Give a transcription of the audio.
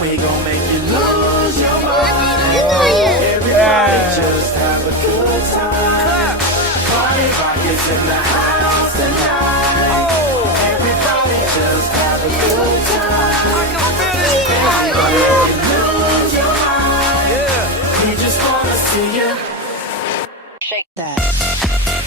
we gon' make you lose your mind. Everybody just have a good time. Party rockets in the house tonight. Everybody just have a good time. Everybody lose your mind. We just wanna see you Shake that.